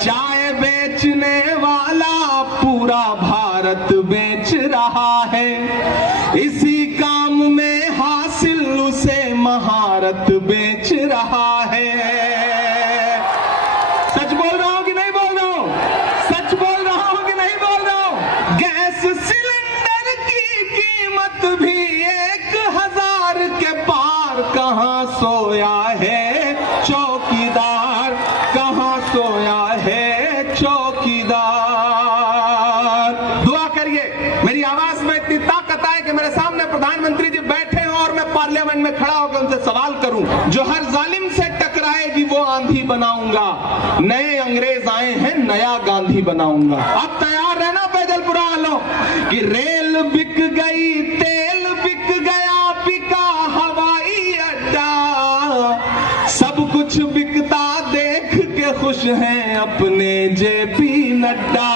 चाय बेचने वाला पूरा भारत बेच रहा है, इसी काम में हासिल उसे महारत बेच रहा है। सच बोल रहा हूं कि नहीं बोल रहा हूं? सच बोल रहा हूं कि नहीं बोल रहा हूं? गैस सिलेंडर की कीमत भी 1000 के पार कहां सोया है चौकीदार, कहां सोया है चौकीदार। दुआ करिए मेरी आवाज में इतनी ताकत आए कि मेरे सामने प्रधानमंत्री जी बैठे हो और मैं पार्लियामेंट में खड़ा होकर उनसे सवाल करूं। जो हर जालिम से टकराएगी वो आंधी बनाऊंगा, नए अंग्रेज आए हैं नया गांधी बनाऊंगा। अब तैयार रहना बैजलपुरा वालों कि रेल बिक गई, तेल बिक गया, बिका हवाई अड्डा, सब कुछ बिकता देख के खुश हैं अपने जेपी नड्डा।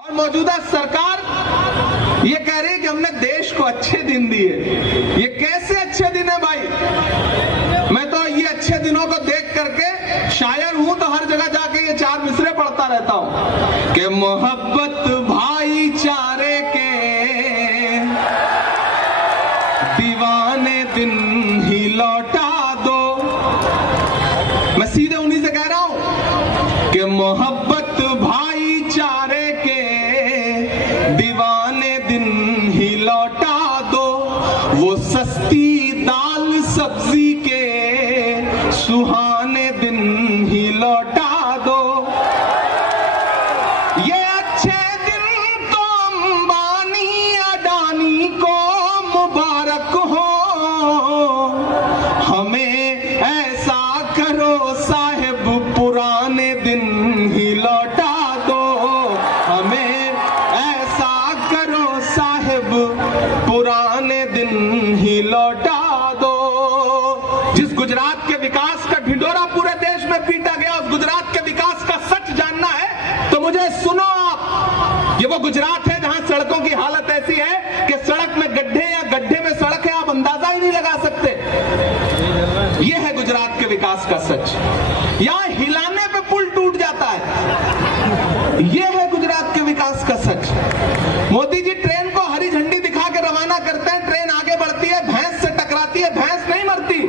और मौजूदा सरकार ये कह रही है कि हमने देश को अच्छे दिन दिए। ये कैसे अच्छे दिन है भाई? मैं तो ये अच्छे दिनों को देख करके शायर हूं तो हर जगह जाके ये 4 मिसरे पढ़ता रहता हूं कि मोहब्बत भाईचारे के दीवाने दिन ही लौटा दो। मैं सीधे उन्हीं से कह रहा हूं कि मोहब्बत भाईचारे के दीवाने दिन ही लौटा दो, वो सस्ती दाल सब्जी के सुहाने दिन ही लौटा दो। ये अच्छे दिन तो अंबानी अडानी को मुबारक हो, हमें ऐसा करो साहिब पुराने दिन ही लौटा दो, हमें ऐसा करो साहिब पुराने दिन ही लौटा दो। जिस गुजरात के विकास का ढिंढोरा पूरे देश में पीटा गया, उस गुजरात के विकास का सच जानना है तो मुझे सुनो आप। ये वो गुजरात है जहां सड़कों की हालत ऐसी है कि सड़क में गड्ढे या गड्ढे में सड़क है, आप अंदाजा ही नहीं लगा सकते। ये है गुजरात के विकास का सच। यहां हिलाने पे पुल टूट जाता है। ये है गुजरात के विकास का सच। मोदी जी ट्रेन को हरी झंडी दिखा के रवाना करते हैं, ट्रेन आगे बढ़ती है, भैंस से टकराती है, भैंस नहीं मरती,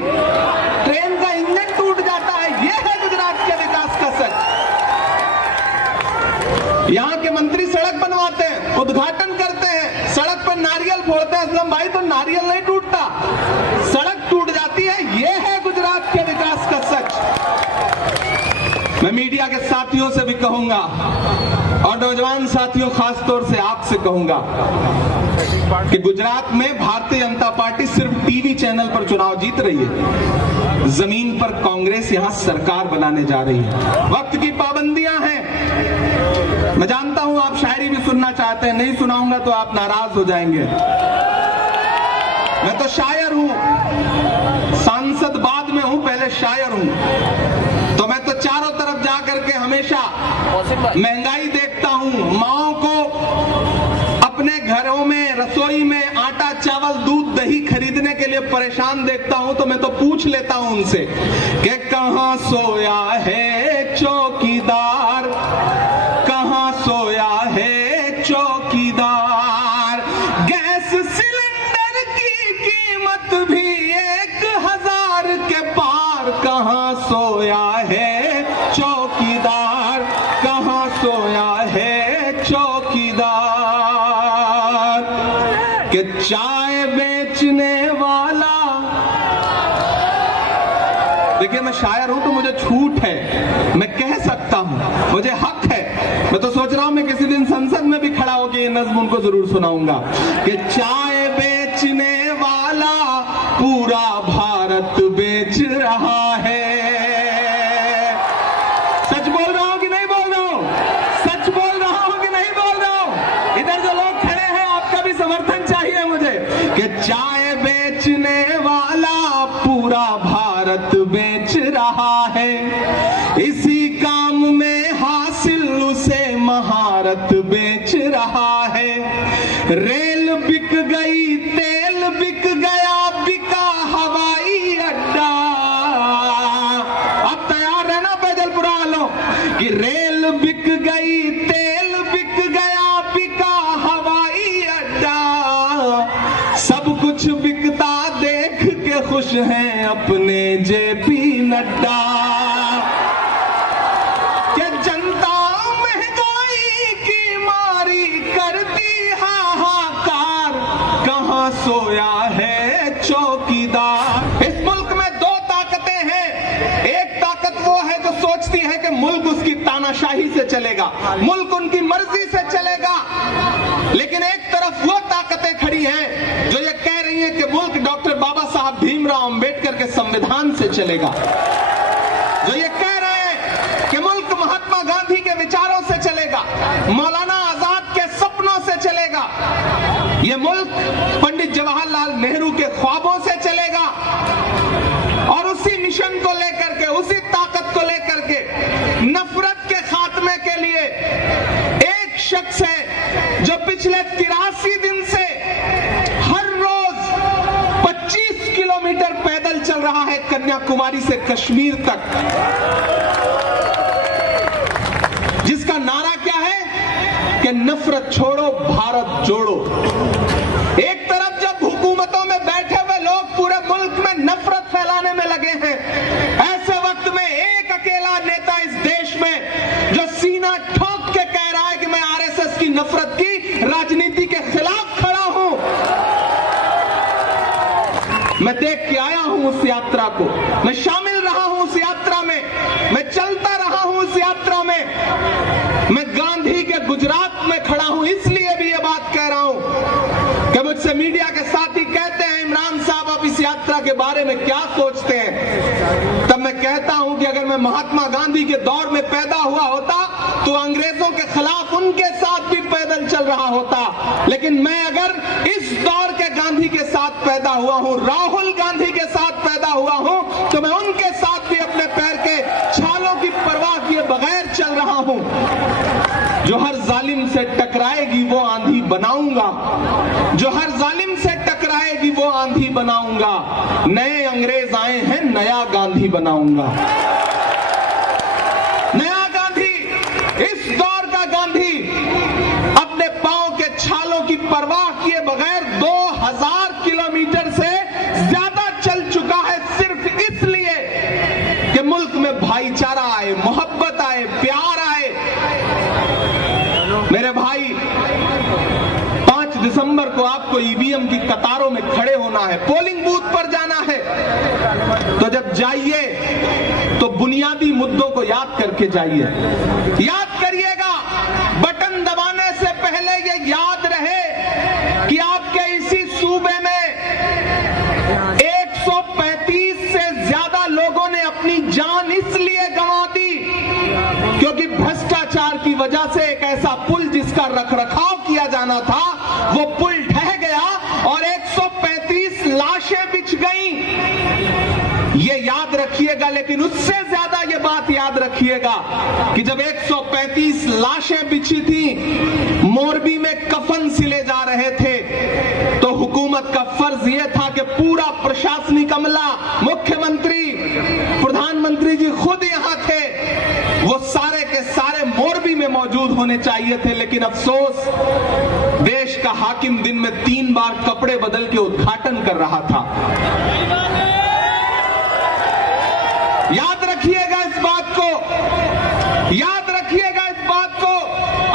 ट्रेन का इंजन टूट जाता है। ये है गुजरात के विकास का सच। यहाँ के मंत्री सड़क बनवाते हैं, उद्घाटन करते हैं, सड़क पर नारियल फोड़ते हैं, असलम भाई तो नारियल नहीं टूटता, सड़क टूट जाती है। ये है गुजरात के विकास का सच। मैं मीडिया के साथियों से भी कहूंगा और नौजवान साथियों खास तौर से आपसे कहूंगा कि गुजरात में भारतीय जनता पार्टी सिर्फ टीवी चैनल पर चुनाव जीत रही है, जमीन पर कांग्रेस यहां सरकार बनाने जा रही है। वक्त की पाबंदियां हैं। मैं जानता हूं आप शायरी भी सुनना चाहते हैं, नहीं सुनाऊंगा तो आप नाराज हो जाएंगे। मैं तो शायर हूं, सांसद बाद में हूं, पहले शायर हूं। तो मैं तो चारों तरफ जाकर के हमेशा महंगाई देखता हूं, माओं को अपने घरों में रसोई में आटा चावल दूध दही खरीदने के लिए परेशान देखता हूं तो मैं तो पूछ लेता हूं उनसे कि कहां सोया है चौकीदार, कहां सोया है चौकीदार। गैस सिलेंडर की कीमत भी 1000 के पार कहां सोया है चौकीदार, कहां सोया है चौकीदार। कि चाय बेचने वाला, देखिए मैं शायर हूं तो मुझे छूट है, मैं कह सकता हूं, मुझे हक है। मैं तो सोच रहा हूं मैं किसी दिन संसद में भी खड़ा होकर ये नज्म उनको जरूर सुनाऊंगा कि चाय बेचने वाला पूरा भारत बेच रहा है। सच बोल रहा हूं कि नहीं बोल रहा हूं? सच बोल रहा हूं कि नहीं बोल रहा हूं? इधर जो लोग खड़े हैं आपका भी समर्थन चाहिए मुझे कि चाय बेचने वाला पूरा भारत बेच रहा है, इसी काम में हासिल उसे महारत बेच रहा है। रेल बिक गई, तेल बिक गया, बिका हवाई अड्डा, कि रेल बिक गई, तेल बिक गया, बिका हवाई अड्डा, सब कुछ बिकता देख के खुश हैं अपने जेपी नड्डा। कि जनता महंगाई की मारी करती हाहाकार, कहां सोया है चौकीदार। इस मुल्क में दो ताकतें हैं। एक ताकत वो है जो सोचती है कि मुल्क उसकी तानाशाही से चलेगा, मुल्क उनकी मर्जी से चलेगा, लेकिन एक तरफ वो ताकतें खड़ी हैं जो ये कह रही हैं कि मुल्क डॉक्टर बाबा साहब भीमराव अंबेडकर के संविधान से चलेगा, जो ये कह रहे हैं कि मुल्क महात्मा गांधी के विचारों से चलेगा, मौलाना आजाद के सपनों से चलेगा, ये मुल्क पंडित जवाहरलाल नेहरू के ख्वाबों से चलेगा। और उसी मिशन को लेकर के, उसी ताकत को लेकर के, नफरत के खात्मे के लिए एक शख्स है जो पिछले 83 दिन से हर रोज 25 किलोमीटर पैदल चल रहा है कन्याकुमारी से कश्मीर तक, जिसका नारा क्या है कि नफरत छोड़ो भारत जोड़ो। एक तरफ जब हुकूमतों में बैठे हुए लोग पूरे मुल्क में नफरत फैलाने में लगे हैं, ऐसे वक्त में एक अकेला नेता इस देश में जो सीना ठोक के कह रहा है कि मैं आरएसएस की नफरत की राजनीति के खिलाफ खड़ा हूं। मैं देख के आया हूं उस यात्रा को, मैं शामिल रहा हूं उस यात्रा में, मैं चलता रहा हूं उस यात्रा में, मैं गांधी के गुजरात में खड़ा हूं। इसलिए भी ये बात कह रहा हूं कि मुझसे मीडिया के साथी कहते हैं इमरान साहब आप इस यात्रा के बारे में क्या सोचते हैं, तब मैं कहता हूं कि अगर मैं महात्मा गांधी के दौर में पैदा हुआ होता तो अंग्रेजों के खिलाफ उनके साथ भी पैदल चल रहा होता, लेकिन मैं अगर इस दौर के गांधी के साथ पैदा हुआ हूं, राहुल गांधी के साथ पैदा हुआ हूं, तो मैं उनके साथ भी अपने पैर के छालों की परवाह किए बगैर चल रहा हूं। जो हर जालिम से टकराएगी वो आंधी बनाऊंगा, जो हर जालिम से टकराएगी वो आंधी बनाऊंगा। नए अंग्रेज आए हैं, नया गांधी बनाऊंगा, नया गांधी, इस दौर का गांधी अपने पांव के छालों की परवाह किए बगैर 2000 किलोमीटर से ज्यादा चल चुका है, सिर्फ इसलिए कि मुल्क में भाईचारा आए, मोहब्बत आए, प्यार आए। मेरे भाई 5 दिसंबर को आपको ईवीएम की कतारों में खड़े होना है, पोलिंग बूथ पर जाना है, तो जब जाइए तो बुनियादी मुद्दों को याद करके जाइए। याद करिएगा, बटन दबाने से पहले ये याद रहे कि आपके इसी सूबे में 135 से ज्यादा लोगों ने अपनी जान इसलिए गंवा दी क्योंकि भ्रष्टाचार की वजह से एक ऐसा पुल जिसका रखरखाव किया जाना था वो पुल ढह गया और 135 लाशें बिछ गईं। ये याद रखिएगा, लेकिन उससे ज्यादा ये बात याद रखिएगा कि जब 135 लाशें बिछी थी, मोरबी में कफन सिले जा रहे थे, तो हुकूमत का फर्ज यह था कि पूरा प्रशासनिक अमला, मुख्यमंत्री, प्रधानमंत्री जी खुद यहां थे, वो सारे के सारे मोरबी में मौजूद होने चाहिए थे। लेकिन अफसोस, देश का हाकिम दिन में 3 बार कपड़े बदल के उद्घाटन कर रहा था। याद रखिएगा इस बात को, याद रखिएगा इस बात को।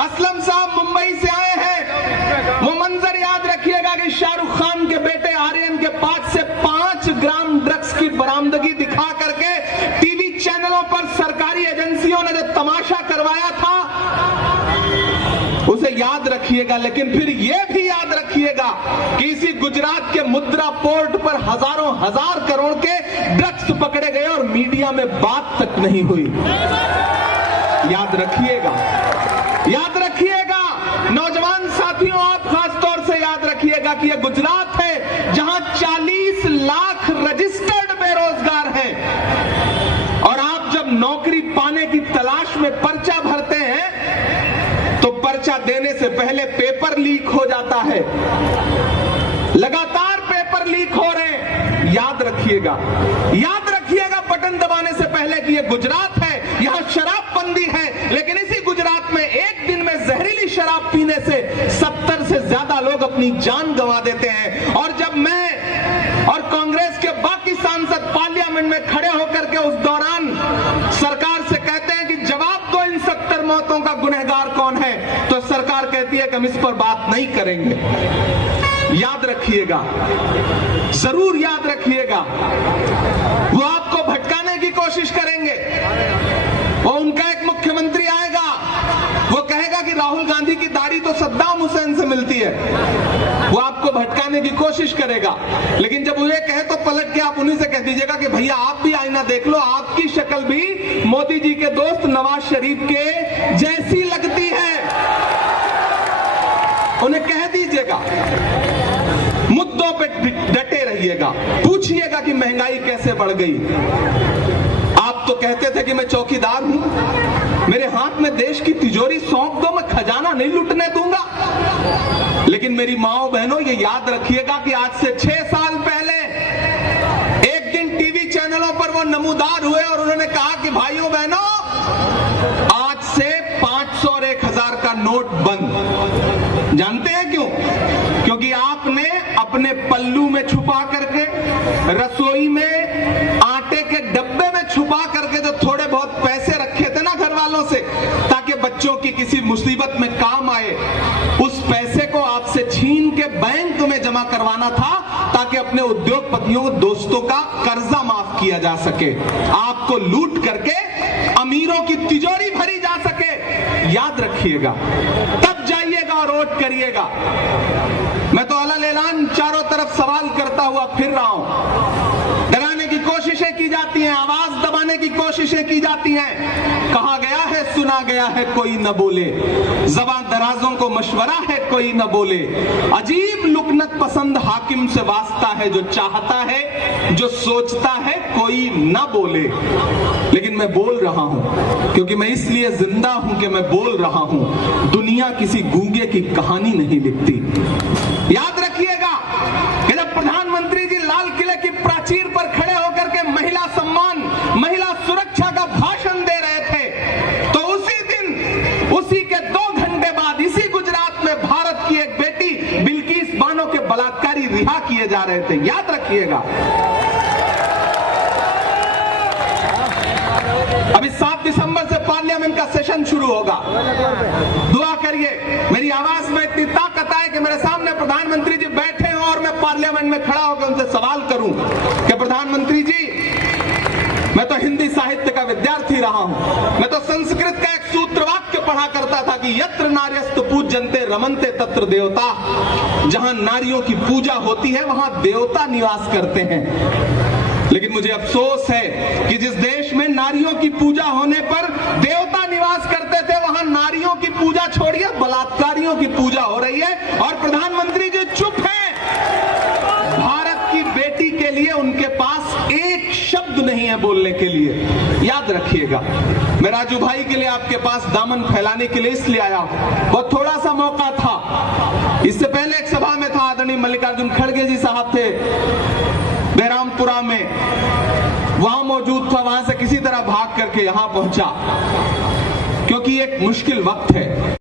असलम साहब मुंबई से आए हैं, वो मंजर याद रखिएगा कि शाहरुख खान के बेटे आर्यन के पास से 5 ग्राम ड्रग्स की बरामदगी दिखा करके टीवी चैनलों पर सरकारी एजेंसियों ने जो तमाशा करवाया था उसे याद रखिएगा। लेकिन फिर यह भी याद रखिएगा कि इसी गुजरात के मुद्रा पोर्ट पर हजारों हजार करोड़ के ड्रग्स पकड़े गए और मीडिया में बात तक नहीं हुई। याद रखिएगा, याद रखिएगा नौजवान साथियों, आप खास तौर से याद रखिएगा कि यह गुजरात है जहां 40 लाख रजिस्टर्ड बेरोजगार हैं, और आप जब नौकरी पाने की तलाश में पर्चा भरते हैं तो पर्चा देने से पहले पेपर लीक हो जाता है, लगातार पेपर लीक हो रहे हैं। याद रखिएगा, याद रखिएगा बटन दबाने से पहले कि यह गुजरात है, यहां शराबबंदी है, अपनी जान गंवा देते हैं। और जब मैं और कांग्रेस के बाकी सांसद पार्लियामेंट में खड़े होकर के उस दौरान सरकार से कहते हैं कि जवाब दो इन 70 मौतों का गुनहगार कौन है, तो सरकार कहती है कि हम इस पर बात नहीं करेंगे। याद रखिएगा, जरूर याद रखिएगा, वो आपको भटकाने की कोशिश करेंगे। और उनका एक मुख्यमंत्री आएगा, वो कहेगा कि राहुल गांधी की दाढ़ी तो सद्दाम हुसैन से मिलती है, वो आपको भटकाने की कोशिश करेगा। लेकिन जब उन्हें कहे तो पलट के आप उन्हीं से कह दीजिएगा कि भैया आप भी आईना देख लो, आपकी शक्ल भी मोदी जी के दोस्त नवाज शरीफ के जैसी लगती है, उन्हें कह दीजिएगा। मुद्दों पे डटे रहिएगा, पूछिएगा कि महंगाई कैसे बढ़ गई। आप तो कहते थे कि मैं चौकीदार हूं, मेरे हाथ में देश की तिजोरी सौंप दो, मैं खजाना नहीं लूटने दूंगा। लेकिन मेरी माओ बहनों, ये याद रखिएगा कि आज से 6 साल पहले एक दिन टीवी चैनलों पर वो नमूदार हुए और उन्होंने कहा कि भाइयों बहनों, आज से 500 और 1000 का नोट बंद। जानते हैं क्यों? क्योंकि आपने अपने पल्लू में छुपा करके, रसोई में आटे के डब्बे में छुपा करके जो थोड़े बहुत पैसे रखे थे ना घर वालों से, ताकि बच्चों की किसी मुसीबत में काम आए, उस पैसे को आपसे छीन के बैंक में जमा करवाना था, ताकि अपने उद्योगपतियों दोस्तों का कर्जा माफ किया जा सके, आपको लूट करके अमीरों की तिजोरी भरी जा सके। याद रखिएगा, तब जाइएगा और वोट करिएगा। मैं तो अलग-अलग चारों तरफ सवाल करता हुआ फिर रहा हूं। डराने की कोशिशें की जाती हैं, आवाज दबाने की कोशिशें की जाती हैं। कहा गया है, सुना गया है, कोई न बोले। ज़बान दराजों को मशवरा है, कोई न बोले। अजीब लुकनत पसंद हाकिम से वास्ता है, जो चाहता है, जो सोचता है, कोई न बोले। लेकिन मैं बोल रहा हूं, क्योंकि मैं इसलिए जिंदा हूं कि मैं बोल रहा हूं। दुनिया किसी गूंगे की कहानी नहीं लिखती। याद रखिएगा कि जब प्रधानमंत्री जी लाल किले की प्राचीर पर खड़े होकर के महिला सम्मान, महिला सुरक्षा का भाषण दे रहे थे, तो उसी दिन, उसी के 2 घंटे बाद, इसी गुजरात में भारत की एक बेटी बिल्किस बानो के बलात्कारी रिहा किए जा रहे थे। याद रखिएगा। अभी 7 दिसंबर से पार्लियामेंट का सेशन शुरू होगा। दुआ करिए मेरी आवाज में इतनी ताकत आए कि मेरे सामने प्रधानमंत्री जी बैठे हों और मैं पार्लियामेंट में खड़ा होकर उनसे सवाल करूं कि प्रधानमंत्री जी, मैं तो हिंदी साहित्य का विद्यार्थी रहा हूं, मैं तो संस्कृत का एक सूत्र वाक्य पढ़ा करता था कि यत्र नार्यस्तु पूज्यन्ते रमन्ते तत्र देवता। जहां नारियों की पूजा होती है वहां देवता निवास करते हैं। लेकिन मुझे अफसोस है कि जिस देश में नारियों की पूजा होने पर देवता निवास करते थे, वहां नारियों की पूजा छोड़िए बलात्कारियों की पूजा हो रही है। और प्रधानमंत्री जी चुप हैं। भारत की बेटी के लिए उनके पास एक शब्द नहीं है बोलने के लिए। याद रखिएगा, मैं राजू भाई के लिए आपके पास दामन फैलाने के लिए इसलिए आया, बहुत थोड़ा सा मौका था। इससे पहले एक सभा में था, आदरणीय मल्लिकार्जुन खड़गे जी साहब थे बेरामपुरा में, वहां मौजूद था, वहां से किसी तरह भाग करके यहां पहुंचा, क्योंकि एक मुश्किल वक्त है।